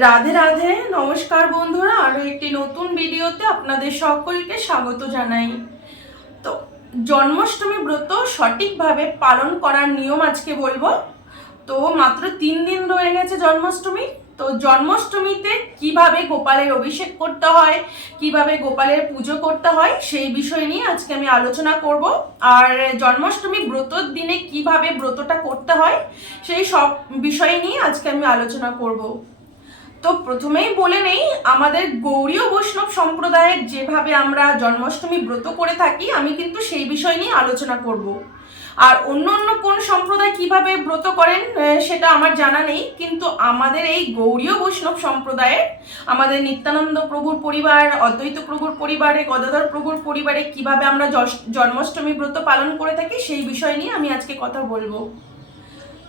রাধে রাধে, নমস্কার বন্ধুরা আরও একটি নতুন ভিডিওতে আপনাদের সকলকে স্বাগত জানাই। তো জন্মাষ্টমী ব্রত সঠিকভাবে পালন করার নিয়ম আজকে বলব। তো মাত্র তিন দিন রয়ে গেছে জন্মাষ্টমী। তো জন্মাষ্টমীতে কীভাবে গোপালের অভিষেক করতে হয়, কীভাবে গোপালের পুজো করতে হয়, সেই বিষয় নিয়ে আজকে আমি আলোচনা করব। আর জন্মাষ্টমী ব্রতর দিনে কীভাবে ব্রতটা করতে হয়, সেই সব বিষয় নিয়ে আজকে আমি আলোচনা করব। তো প্রথমেই বলে নেই, আমাদের গৌরীয় বৈষ্ণব সম্প্রদায়ের যেভাবে আমরা জন্মাষ্টমী ব্রত করে থাকি, আমি কিন্তু সেই বিষয় নিয়ে আলোচনা করব। আর অন্য অন্য কোন সম্প্রদায় কীভাবে ব্রত করেন সেটা আমার জানা নেই, কিন্তু আমাদের এই গৌরীয় বৈষ্ণব সম্প্রদায়ের আমাদের নিত্যানন্দ প্রভুর পরিবার, অদ্বৈত প্রভুর পরিবারে, গদাধর প্রভুর পরিবারে কীভাবে আমরা জন্মাষ্টমী ব্রত পালন করে থাকি, সেই বিষয় নিয়ে আমি আজকে কথা বলব।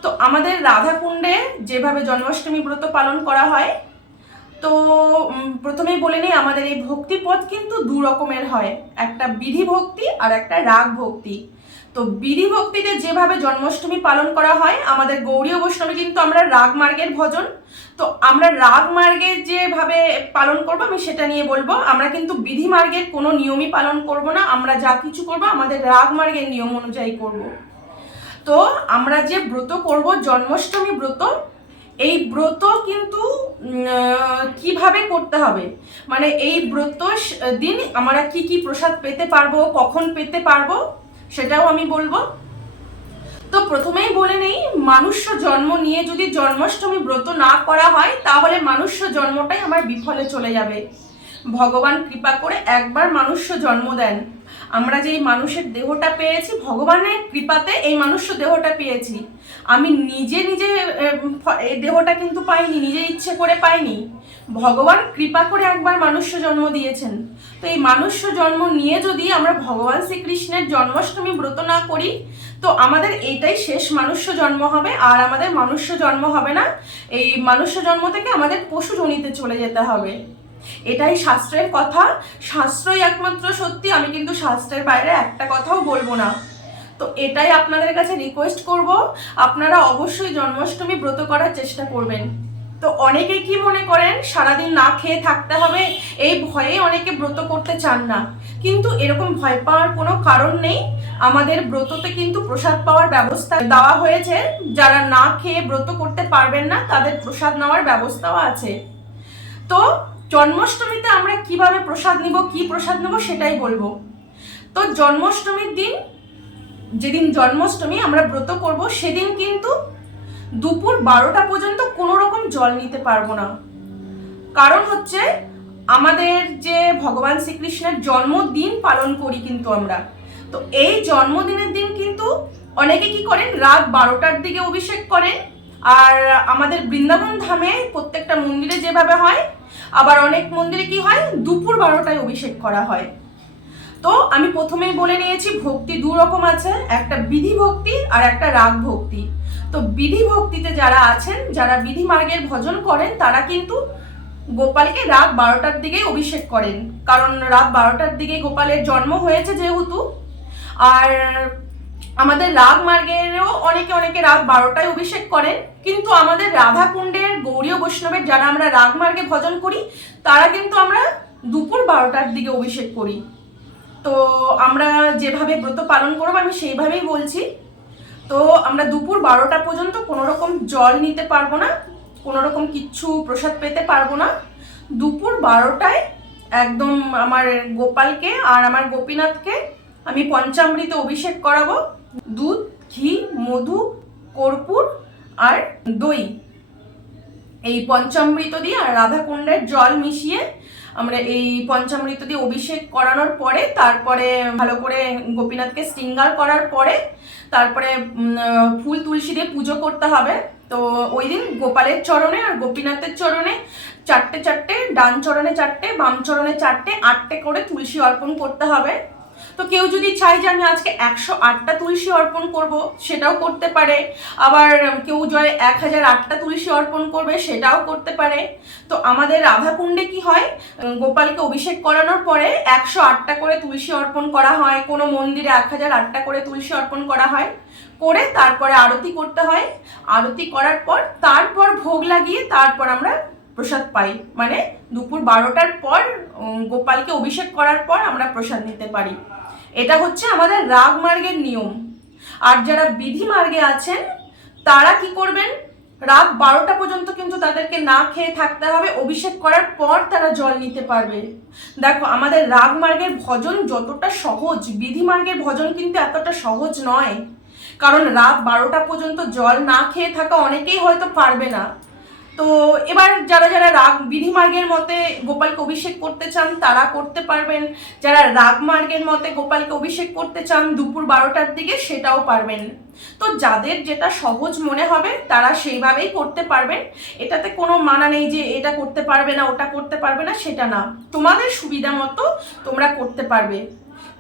তো আমাদের রাধাকুণ্ডে যেভাবে জন্মাষ্টমী ব্রত পালন করা হয়, তো প্রথমেই বলে নিই আমাদের এই ভক্তি পথ কিন্তু দু রকমের হয়। একটা বিধি ভক্তি আর একটা রাগ ভক্তি তো বিধি ভক্তিতে যেভাবে জন্মাষ্টমী পালন করা হয়, আমাদের গৌরীয় বৈষ্ণবে কিন্তু আমরা রাগ মার্গের ভজন। তো আমরা রাগ মার্গের যেভাবে পালন করব, আমি সেটা নিয়ে বলব। আমরা কিন্তু বিধি মার্গের কোনো নিয়মই পালন করব না, আমরা যা কিছু করব, আমাদের রাগ মার্গের নিয়ম অনুযায়ী করব। তো আমরা যে ব্রত করব, জন্মাষ্টমী ব্রত, এই ব্রত কিন্তু কীভাবে করতে হবে? মানে এই ব্রত দিন আমরা কি কি প্রসাদ পেতে পারব, কখন পেতে পারব, সেটাও আমি বলব। তো প্রথমেই বলে নেই, মানুষ্য জন্ম নিয়ে যদি জন্মাষ্টমী ব্রত না করা হয়, তাহলে মানুষ্য জন্মটাই আমার বিফলে চলে যাবে। ভগবান কৃপা করে একবার মানুষ্য জন্ম দেন। আমরা যে এই মানুষের দেহটা পেয়েছি, ভগবানের কৃপাতে এই মানুষ্য দেহটা পেয়েছি। আমি নিজে নিজে এই দেহটা কিন্তু পাইনি, নিজে ইচ্ছে করে পাইনি। ভগবান কৃপা করে একবার মানুষ্য জন্ম দিয়েছেন। তো এই মানুষ্য জন্ম নিয়ে যদি আমরা ভগবান শ্রীকৃষ্ণের জন্মাষ্টমী ব্রত না করি, তো আমাদের এইটাই শেষ মানুষ্য জন্ম হবে, আর আমাদের মানুষ্য জন্ম হবে না। এই মানুষ্য জন্ম থেকে আমাদের পশু জনিতে চলে যেতে হবে। এটাই শাস্ত্রের কথা। শাস্ত্রই একমাত্র সত্যি, আমি কিন্তু শাস্ত্রের বাইরে একটা কথাও বলব না। তো এটাই আপনাদের কাছে রিকোয়েস্ট করব। আপনারা অবশ্যই জন্মাষ্টমী ব্রত করার চেষ্টা করবেন। তো অনেকে কি মনে করেন, সারাদিন না খেয়ে থাকতে হবে, এই ভয়ে অনেকে ব্রত করতে চান না। কিন্তু এরকম ভয় পাওয়ার কোনো কারণ নেই। আমাদের ব্রততে কিন্তু প্রসাদ পাওয়ার ব্যবস্থা দেওয়া হয়েছে। যারা না খেয়ে ব্রত করতে পারবেন না, তাদের প্রসাদ নেওয়ার ব্যবস্থাও আছে। তো জন্মাষ্টমীতে আমরা কীভাবে প্রসাদ নিব, কি প্রসাদ নেব সেটাই বলব। তো জন্মাষ্টমীর দিন, যেদিন জন্মাষ্টমী আমরা ব্রত করব, সেদিন কিন্তু দুপুর বারোটা পর্যন্ত কোনো রকম জল নিতে পারব না। কারণ হচ্ছে, আমাদের যে ভগবান শ্রীকৃষ্ণের জন্মদিন পালন করি কিন্তু আমরা। তো এই জন্মদিনের দিন কিন্তু অনেকে কি করেন, রাত বারোটার দিকে অভিষেক করেন। আর আমাদের বৃন্দাবন ধামে প্রত্যেকটা মন্দিরে যেভাবে হয় আবার অনেক মন্দিরে কি হয়? দুপুর বারোটায় অভিষেক করা হয়। তো আমি প্রথমেই বলে নিয়েছি, ভক্তি দু রকম আছে, একটা বিধি ভক্তি আর একটা রাগ ভক্তি। তো বিধি ভক্তিতে যারা আছেন, যারা বিধি মার্গের ভজন করেন, তারা কিন্তু গোপালকে রাত বারোটার দিকে অভিষেক করেন। কারণ রাত বারোটার দিকে গোপালের জন্ম হয়েছে যেহেতু, আর আমাদের রাগ মার্গেরও অনেকে অনেকে রাত বারোটায় অভিষেক করেন, কিন্তু আমাদের রাধাকুণ্ডের গৌরীয় বৈষ্ণবের যারা আমরা রাগ মার্গে ভজন করি, তারা কিন্তু আমরা দুপুর বারোটার দিকে অভিষেক করি। তো আমরা যেভাবে ব্রত পালন করব, আমি সেইভাবেই বলছি। তো আমরা দুপুর বারোটা পর্যন্ত কোনো রকম জল নিতে পারব না কোনো রকম কিচ্ছু প্রসাদ পেতে পারব না। দুপুর বারোটায় একদম আমার গোপালকে আর আমার গোপীনাথকে আমি পঞ্চামৃত অভিষেক করাবো। দুধ, ঘি, মধু, কর্পূর আর দই। এই পঞ্চামৃত দিয়ে আর রাধাকুণ্ডের জল মিশিয়ে আমরা এই পঞ্চামৃত দিয়ে অভিষেক করানোর পরে, তারপরে ভালো করে গোপীনাথকে শৃঙ্গার করার পরে, তারপরে ফুল তুলসী দিয়ে পুজো করতে হবে। তো ওই দিন গোপালের চরণে আর গোপীনাথের চরণে চারটে চারটে, ডান চরণে চারটে, বাম চরণে চারটে, আটটে করে তুলসী অর্পণ করতে হবে। তো কেউ যদি চায় যে আমি আজকে একশো আটটা তুলসী অর্পণ করব, সেটাও করতে পারে। আবার কেউ জয় এক হাজার আটটা তুলসী অর্পণ করবে, সেটাও করতে পারে। তো আমাদের রাধাকুণ্ডে কি হয়? গোপালকে অভিষেক করানোর পরে একশো আটটা করে তুলসী অর্পণ করা হয়। কোনো মন্দিরে এক হাজার আটটা করে তুলসী অর্পণ করা হয়। করে তারপরে আরতি করতে হয়। আরতি করার পর তারপর ভোগ লাগিয়ে তারপর আমরা প্রসাদ পাই। মানে দুপুর বারোটার পর গোপালকে অভিষেক করার পর আমরা প্রসাদ নিতে পারি। এটা হচ্ছে আমাদের রাগ মার্গের নিয়ম। আর যারা বিধি মার্গে আছেন, তারা কি করবেন? রাত বারোটা পর্যন্ত কিন্তু তাদেরকে না খেয়ে থাকতে হবে, অভিষেক করার পর তারা জল নিতে পারবে। দেখো, আমাদের রাগ মার্গের ভজন যতটা সহজ, বিধি মার্গের ভজন কিন্তু এতটা সহজ নয়। কারণ রাত বারোটা পর্যন্ত জল না খেয়ে থাকা অনেকেই হয়তো পারবে না। তো এবার যারা যারা রাগ বিধি মার্গের মতে গোপালকে অভিষেক করতে চান, তারা করতে পারবেন। যারা রাগ মার্গের মতে গোপালকে অভিষেক করতে চান দুপুর বারোটার দিকে, সেটাও পারবেন। তো যাদের যেটা সহজ মনে হবে, তারা সেইভাবেই করতে পারবেন। এটাতে কোনো মানা নেই যে এটা করতে পারবে না, ওটা করতে পারবে না, সেটা না। তোমাদের সুবিধা মতো তোমরা করতে পারবে।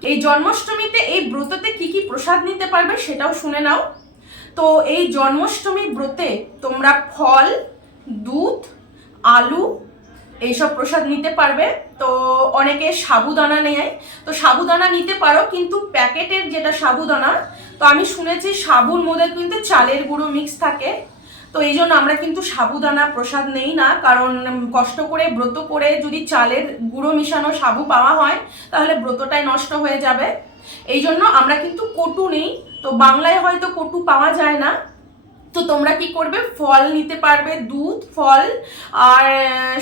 এই জন্মাষ্টমীতে এই ব্রততে কি কি প্রসাদ নিতে পারবে, সেটাও শুনে নাও। তো এই জন্মাষ্টমী ব্রতে তোমরা ফল দুধ, আলু, এইসব প্রসাদ নিতে পারবে। তো অনেকে সাবুদানা নেয় তো সাবুদানা নিতে পারো, কিন্তু প্যাকেটের যেটা সাবুদানা, তো আমি শুনেছি সাবুর মধ্যে কিন্তু চালের গুঁড়ো মিক্স থাকে। তো এই জন্য আমরা কিন্তু সাবুদানা প্রসাদ নেই না, কারণ কষ্ট করে, ব্রত করে যদি চালের গুঁড়ো মিশানো সাবু পাওয়া হয়, তাহলে ব্রতটাই নষ্ট হয়ে যাবে। এই জন্য আমরা কিন্তু কটু নেই। তো বাংলায় হয়তো কটু পাওয়া যায় না। তো তোমরা কি করবে? ফল নিতে পারবে, দুধ, ফল। আর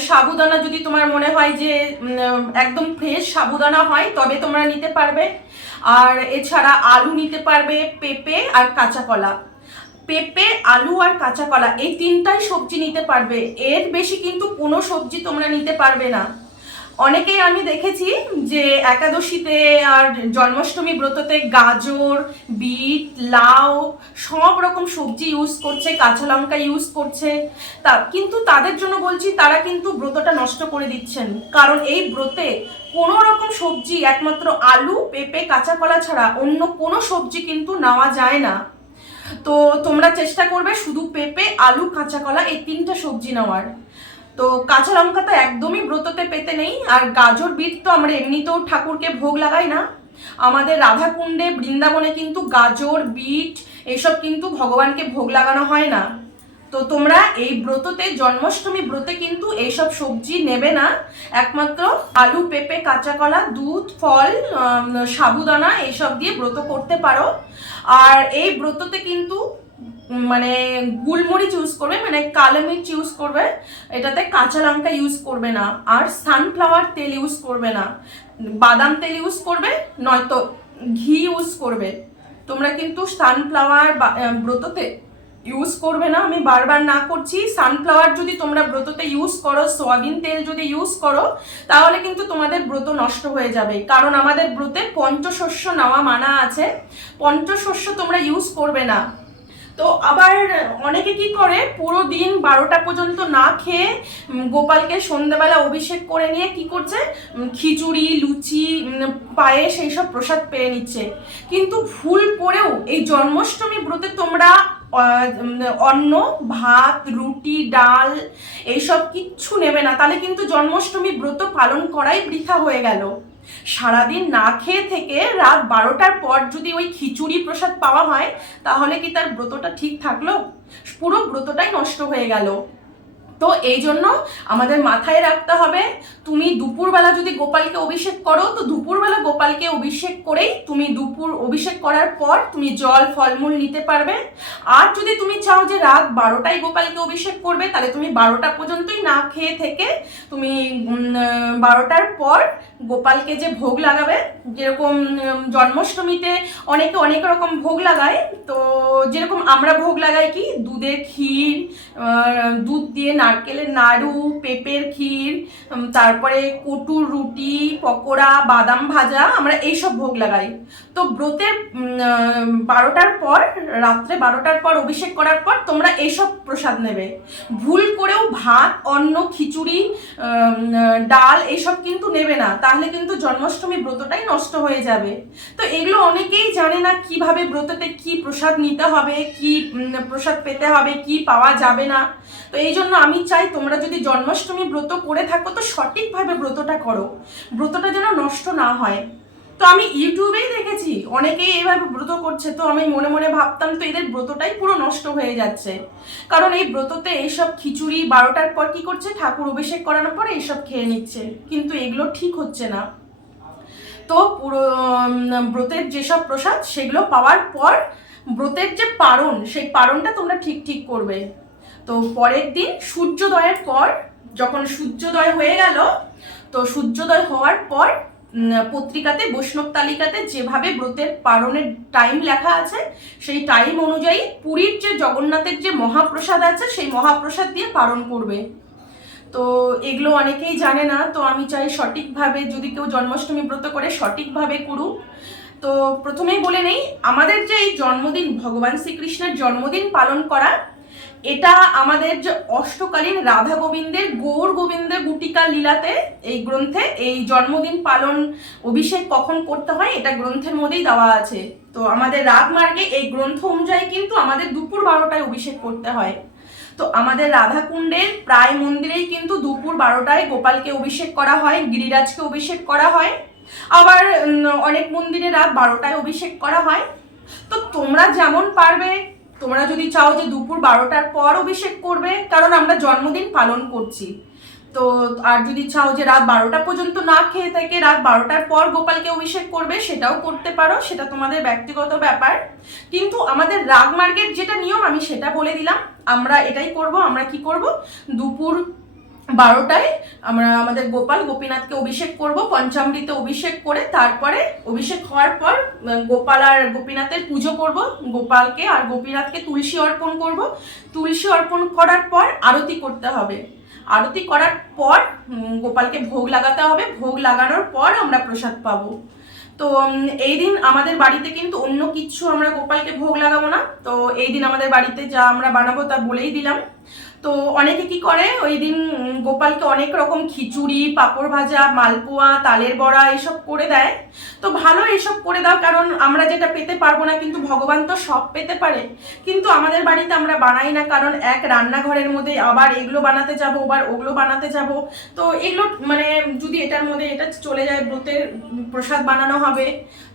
সাবুদানা যদি তোমার মনে হয় যে একদম ফ্রেশ সাবুদানা হয়, তবে তোমরা নিতে পারবে। আর এছাড়া আলু নিতে পারবে, পেঁপে আর কাঁচা কলা পেঁপে, আলু আর কাঁচা কলা এই তিনটাই সবজি নিতে পারবে। এর বেশি কিন্তু কোনো সবজি তোমরা নিতে পারবে না। অনেকেই আমি দেখেছি যে একাদশীতে আর জন্মাষ্টমী ব্রততে গাজর, বিট, লাউ সব রকম সবজি ইউজ করছে, কাঁচা লঙ্কা ইউজ করছে। তা, কিন্তু তাদের জন্য বলছি, তারা কিন্তু ব্রতটা নষ্ট করে দিচ্ছেন। কারণ এই ব্রতে কোনো রকম সবজি, একমাত্র আলু, পেঁপে, কাঁচা কলা ছাড়া অন্য কোনো সবজি কিন্তু নেওয়া যায় না। তো তোমরা চেষ্টা করবে শুধু পেঁপে, আলু, কাঁচা কলা এই তিনটা সবজি নেওয়ার। তো কাঁচা লঙ্কা তো একদমই ব্রততে পেতে নেই, আর গাজর বিট তো আমরা এমনিতেও ঠাকুরকে ভোগ লাগাই না। আমাদের রাধাকুণ্ডে বৃন্দাবনে কিন্তু গাজর বিট এসব কিন্তু ভগবানকে ভোগ লাগানো হয় না। তো তোমরা এই ব্রততে, জন্মাষ্টমী ব্রতে কিন্তু এইসব সবজি নেবে না। একমাত্র আলু, পেঁপে কাঁচা কলা দুধ, ফল সাবুদানা এইসব দিয়ে ব্রত করতে পারো। আর এই ব্রততে কিন্তু মানে গুলমরিচ ইউজ করবে মানে কালো মির্চ ইউজ করবে, এটাতে কাঁচা লঙ্কা ইউজ করবে না, আর সানফ্লাওয়ার তেল ইউজ করবে না, বাদাম তেল ইউজ করবে, নয়তো ঘি ইউজ করবে। তোমরা কিন্তু সানফ্লাওয়ার ব্রততে ইউজ করবে না, আমি বারবার না করছি সানফ্লাওয়ার যদি তোমরা ব্রততে ইউজ করো, সয়াবিন তেল যদি ইউজ করো, তাহলে কিন্তু তোমাদের ব্রত নষ্ট হয়ে যাবে। কারণ আমাদের ব্রতে পঞ্চশস্য নেওয়া মানা আছে, পঞ্চশস্য তোমরা ইউজ করবে না। তো আবার অনেকে কি করে, পুরো দিন বারোটা পর্যন্ত না খেয়ে গোপালকে সন্ধ্যাবেলা অভিষেক করে নিয়ে কি করছে খিচুড়ি, লুচি পায়েস এইসব প্রসাদ পেয়ে নিচ্ছে। কিন্তু ভুল করেও এই জন্মাষ্টমী ব্রতে তোমরা অন্ন, ভাত, রুটি, ডাল এইসব কিচ্ছু নেবে না। তাহলে কিন্তু জন্মাষ্টমী ব্রত পালন করাই বৃথা হয়ে গেল। সারাদিন না খেয়ে থেকে রাত বারোটার পর যদি ওই খিচুড়ি প্রসাদ পাওয়া হয়, তাহলে কি তার ব্রতটা ঠিক থাকল? পুরো ব্রতটাই নষ্ট হয়ে গেল। তো এই জন্য আমাদের মাথায় রাখতে হবে, তুমি দুপুরবেলা যদি গোপালকে অভিষেক করো, তো দুপুরবেলা গোপালকে অভিষেক করেই তুমি দুপুর অভিষেক করার পর তুমি জল, ফলমূল নিতে পারবে। আর যদি তুমি চাও যে রাত বারোটায় গোপালকে অভিষেক করবে, তাহলে তুমি বারোটা পর্যন্তই না খেয়ে থেকে তুমি বারোটার পর গোপালকে যে ভোগ লাগাবে, যেরকম জন্মাষ্টমীতে অনেকে অনেক রকম ভোগ লাগায়, তো যেরকম আমরা ভোগ লাগাই কি, দুধের ক্ষীর দুধ দিয়ে নারকেলের নাড়ু, পেঁপের ক্ষীর তারপরে কটুর রুটি, পকোড়া, বাদাম ভাজা, আমরা এইসব ভোগ লাগাই। তো ব্রতের বারোটার পর, রাত্রে বারোটার পর অভিষেক করার পর তোমরা এইসব প্রসাদ নেবে। ভুল করেও ভাত, অন্ন, খিচুড়ি ডাল, এইসব কিন্তু নেবে না। তাহলে কিন্তু জন্মাষ্টমী ব্রতটাই নষ্ট হয়ে যাবে। তো এগুলো অনেকেই জানে না কীভাবে ব্রততে কি প্রসাদ নিতে হবে, কি প্রসাদ পেতে হবে, কি পাওয়া যাবে না। তো এই জন্য আমি চাই তোমরা যদি জন্মাষ্টমী ব্রত করে থাকো, তো সঠিকভাবে ব্রতটা করো। ব্রতটা যেন নষ্ট না হয়। তো আমি ইউটিউবেই দেখেছি। অনেকেই এইভাবে ব্রত করছে। তো আমি মনে মনে ভাবতাম, তো এদের ব্রতটাই পুরো নষ্ট হয়ে যাচ্ছে। কারণ এই ব্রততে এইসব খিচুড়ি বারোটার পর কি করছে? ঠাকুর অভিষেক করানোর পরে এইসব খেয়ে নিচ্ছে। কিন্তু এগুলো ঠিক হচ্ছে না। তো পুরো ব্রতের যেসব প্রসাদ, সেগুলো পাওয়ার পর ব্রতের যে পারণ, সেই পারণটা তোমরা ঠিক ঠিক করবে। তো পরের দিন সূর্যোদয়ের পর, যখন সূর্যোদয় হয়ে গেল, তো সূর্যোদয় হওয়ার পর পত্রিকাতে, বৈষ্ণব তালিকাতে যেভাবে ব্রতের পারণের টাইম লেখা আছে, সেই টাইম অনুযায়ী পুরীর যে জগন্নাথের যে মহাপ্রসাদ আছে, সেই মহাপ্রসাদ দিয়ে পালন করবে। তো এগুলো অনেকেই জানে না, তো আমি চাই সঠিকভাবে, যদি কেউ জন্মাষ্টমী ব্রত করে, সঠিকভাবে করুক। তো প্রথমেই বলে নেই, আমাদের যে এই জন্মদিন, ভগবান শ্রীকৃষ্ণের জন্মদিন পালন করা এটা আমাদের যে অষ্টকালীন রাধা গোবিন্দের, গৌর গোবিন্দের গুটিকা লীলাতে এই গ্রন্থে এই জন্মদিন পালন অভিষেক কখন করতে হয় এটা গ্রন্থের মধ্যেই দেওয়া আছে। তো আমাদের রাগমার্গে এই গ্রন্থ অনুযায়ী কিন্তু আমাদের দুপুর বারোটায় অভিষেক করতে হয়। তো আমাদের রাধাকুণ্ডের প্রায় মন্দিরেই কিন্তু দুপুর বারোটায় গোপালকে অভিষেক করা হয়, গিরিরাজকে অভিষেক করা হয়। আবার অনেক মন্দিরে রাত বারোটায় অভিষেক করা হয়। তো তোমরা যেমন পারবে তোমরা যদি চাও যে দুপুর বারোটার পর অভিষেক করবে, কারণ আমরা জন্মদিন পালন করছি। তো আর যদি চাও যে রাত বারোটা পর্যন্ত না খেয়ে থাকে রাত বারোটার পর গোপালকে অভিষেক করবে, সেটাও করতে পারো, সেটা তোমাদের ব্যক্তিগত ব্যাপার। কিন্তু আমাদের রাগ মার্গের যেটা নিয়ম, আমি সেটা বলে দিলাম। আমরা এটাই করব, আমরা কি করব? দুপুর বারোটায় আমরা, আমাদের গোপাল গোপীনাথকে অভিষেক করব, পঞ্চামৃত অভিষেক করে তারপরে অভিষেক হওয়ার পর গোপাল আর গোপীনাথের পুজো করব, গোপালকে আর গোপীনাথকে তুলসী অর্পণ করব। তুলসী অর্পণ করার পর আরতি করতে হবে। আরতি করার পর গোপালকে ভোগ লাগাতে হবে। ভোগ লাগানোর পর আমরা প্রসাদ পাবো। তো এই দিন আমাদের বাড়িতে কিন্তু অন্য কিছু আমরা গোপালকে ভোগ লাগাবো না। তো, এই দিন আমাদের বাড়িতে যা আমরা বানাবো তা বলেই দিলাম। তো অনেকে কি করে? ওই দিন গোপালকে অনেক রকম খিচুড়ি, পাঁপড় ভাজা, মালপোয়া, তালের বড়া এসব করে দেয়। তো ভালো এসব করে দাও, কারণ আমরা যেটা পেতে পারব না, কিন্তু ভগবান তো সব পেতে পারে। কিন্তু আমাদের বাড়িতে আমরা বানাই না, কারণ এক রান্নাঘরের মধ্যে আবার এগুলো বানাতে যাব আবার ওগুলো বানাতে যাব। তো এগুলো মানে যদি এটার মধ্যে এটা চলে যায়, ব্রতের প্রসাদ বানানো হবে,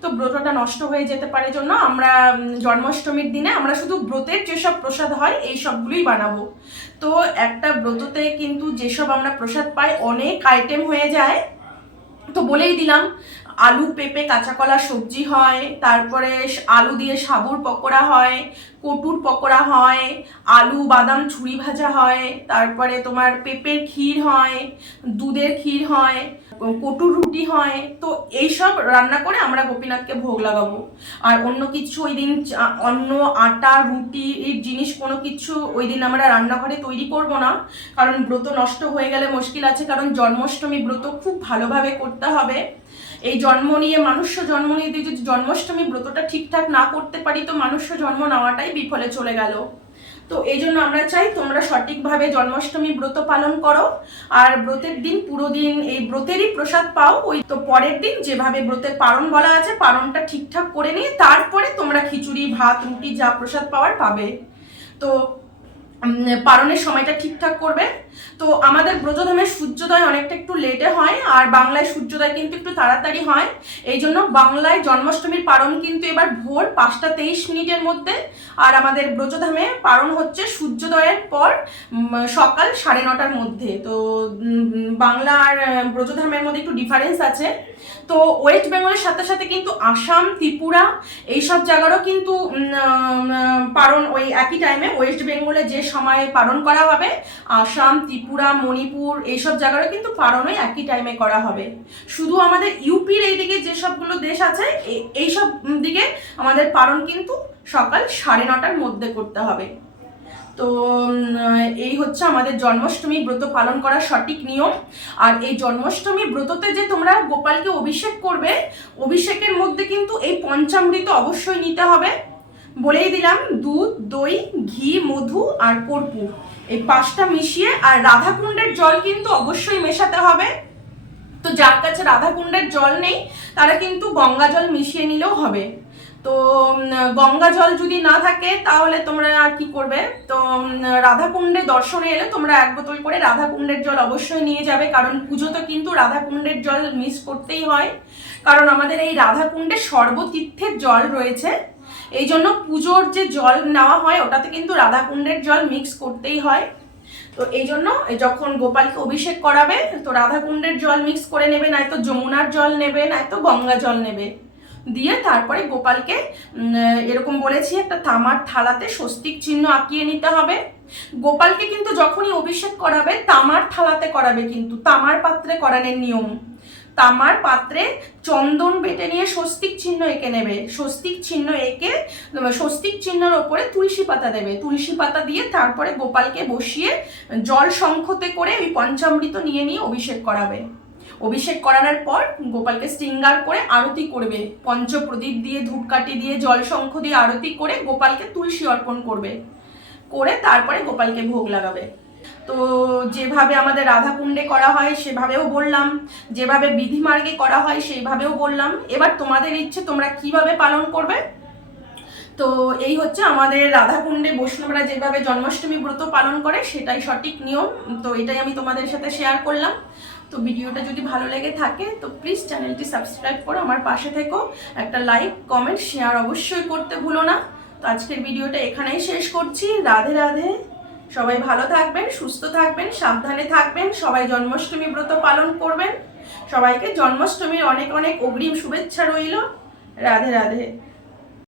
তো ব্রতটা নষ্ট হয়ে যেতে পারে জন্য আমরা জন্মাষ্টমীর দিনে আমরা শুধু ব্রতের যেসব প্রসাদ হয়, এই সবগুলোই বানাবো। তো একটা ব্রততে কিন্তু যেসব আমরা প্রসাদ পাই, অনেক আইটেম হয়ে যায়। তো বলেই দিলাম, আলু, পেঁপে কাঁচা কলা সবজি হয়, তারপরে আলু দিয়ে সাবুর পকোড়া হয়, কটুর পকোড়া হয়, আলু, বাদাম, ছুরি ভাজা হয়, তারপরে তোমার পেঁপের ক্ষীর হয়, দুধের ক্ষীর হয় কটুর রুটি হয়, তো এইসব রান্না করে আমরা গোপীনাথকে ভোগ লাগাবো। আর অন্য কিছু ওই দিন অন্য আটা, রুটি জিনিস কোনো কিছু ওই দিন আমরা রান্নাঘরে তৈরি করব না। কারণ ব্রত নষ্ট হয়ে গেলে মুশকিল আছে, কারণ জন্মাষ্টমী ব্রত খুব ভালোভাবে করতে হবে। এই জন্ম নিয়ে, মানুষ্য জন্ম নিয়ে যদি জন্মাষ্টমী ব্রতটা ঠিকঠাক না করতে পারি, তো মানুষ্য জন্ম নেওয়াটাই বিফলে চলে গেল। তো এই জন্য আমরা চাই তোমরা সঠিকভাবে জন্মাষ্টমী ব্রত পালন করো। আর ব্রতের দিন পুরো দিন এই ব্রতেরই প্রসাদ পাও। ওই তো পরের দিন যেভাবে ব্রতের পালন বলা আছে, পালনটা ঠিকঠাক করে নিয়ে তারপরে তোমরা খিচুড়ি, ভাত, রুটি যা প্রসাদ পাওয়ার পাবে। তো পালনের সময়টা ঠিকঠাক করবে। তো আমাদের ব্রতধামের সূর্যোদয় অনেকটা একটু লেটে হয়, আর বাংলায় সূর্যোদয় কিন্তু একটু তাড়াতাড়ি হয়। এই জন্য বাংলায় জন্মাষ্টমীর পারণ কিন্তু এবার ভোর পাঁচটা তেইশ মিনিটের মধ্যে, আর আমাদের ব্রজধামে পারণ হচ্ছে সূর্যোদয়ের পর সকাল সাড়ে নটার মধ্যে। তো বাংলা আর ব্রজধামের মধ্যে একটু ডিফারেন্স আছে। তো ওয়েস্ট বেঙ্গলের সাথে সাথে কিন্তু আসাম ত্রিপুরা এইসব জায়গারও কিন্তু পালন ওই একই টাইমে ওয়েস্ট বেঙ্গলে যে সময়ে পালন করা হবে আসাম ত্রিপুরা, মণিপুর এইসব জায়গারও কিন্তু পালন ওই একই টাইমে করা হবে। শুধু আমাদের ইউপির এইদিকে যে সবগুলো দেশ আছে এইসব দিকে আমাদের পালন কিন্তু সকাল সাড়ে নটার মধ্যে করতে হবে। তো এই হচ্ছে আমাদের জন্মাষ্টমী ব্রত পালন করার সঠিক নিয়ম। আর এই জন্মাষ্টমী ব্রততে যে তোমরা গোপালকে অভিষেক করবে, অভিষেকের মধ্যে কিন্তু এই পঞ্চামৃত অবশ্যই নিতে হবে। বলেই দিলাম, দুধ, দই, ঘি, মধু আর কর্পূর। এই পাঁচটা মিশিয়ে আর রাধাকুণ্ডের জল কিন্তু অবশ্যই মেশাতে হবে। তো যার কাছে রাধাকুণ্ডের জল নেই, তারা কিন্তু গঙ্গা জল মিশিয়ে নিলেও হবে। তো গঙ্গা জল যদি না থাকে, তাহলে তোমরা আর কি করবে? তো রাধাকুণ্ডে দর্শনে এলে তোমরা এক বোতল করে রাধাকুণ্ডের জল অবশ্যই নিয়ে যাবে, কারণ পুজোতে কিন্তু রাধাকুণ্ডের জল মিস করতেই হয়। কারণ আমাদের এই রাধাকুণ্ডে সর্বতীর্থের জল রয়েছে। এই জন্য পুজোর যে জল নেওয়া হয়, ওটাতে কিন্তু রাধাকুণ্ডের জল মিক্স করতেই হয়। তো এই জন্য যখন গোপালকে অভিষেক করাবে, তো রাধাকুণ্ডের জল মিক্স করে নেবে, নয়তো যমুনার জল নেবে, নয়তো গঙ্গা জল নেবে। দিয়ে তারপরে গোপালকে এরকম বলেছি, একটা তামার থালাতে স্বস্তিক চিহ্ন আঁকিয়ে নিতে হবে। গোপালকে কিন্তু যখনই অভিষেক করাবে, তামার থালাতে করাবে কিন্তু, তামার পাত্রে করানোর নিয়ম। তামার পাত্রে চন্দন বেটে নিয়ে স্বস্তিক চিহ্ন এঁকে নেবে। স্বস্তিক চিহ্ন এঁকে স্বস্তিক চিহ্নের ওপরে তুলসী পাতা দেবে। তুলসী পাতা দিয়ে তারপরে গোপালকে বসিয়ে জল শঙ্খতে করে ওই পঞ্চামৃত নিয়ে নিয়ে অভিষেক করাবে। অভিষেক করানোর পর গোপালকে শৃঙ্গার করে আরতি করবে। পঞ্চপ্রদীপ দিয়ে, ধূপকাঠি দিয়ে জল শঙ্খ দিয়ে আরতি করে গোপালকে তুলসী অর্পণ করবে। করে তারপরে গোপালকে ভোগ লাগাবে। তো যেভাবে আমাদের রাধাকুণ্ডে করা হয় সেভাবেও বললাম। যেভাবে বিধিমার্গে করা হয় সেইভাবেও বললাম। এবার তোমাদের ইচ্ছে তোমরা কীভাবে পালন করবে? তো এই হচ্ছে আমাদের রাধাকুণ্ডে বৈষ্ণবরা যেভাবে জন্মাষ্টমী ব্রত পালন করে সেটাই সঠিক নিয়ম। তো এটাই আমি তোমাদের সাথে শেয়ার করলাম। তো ভিডিওটা যদি ভালো লেগে থাকে, তো প্লিজ চ্যানেলটি সাবস্ক্রাইব করো, আমার পাশে থেকো। একটা লাইক কমেন্ট শেয়ার অবশ্যই করতে ভুলো না। তো আজকের ভিডিওটা এখানেই শেষ করছি। রাধে রাধে। সবাই ভালো থাকবেন, সুস্থ থাকবেন, সাবধানে থাকবেন। সবাই জন্মাষ্টমী ব্রত পালন করবেন। সবাইকে জন্মাষ্টমীর অনেক অনেক অগ্রিম শুভেচ্ছা রইল। রাধে রাধে।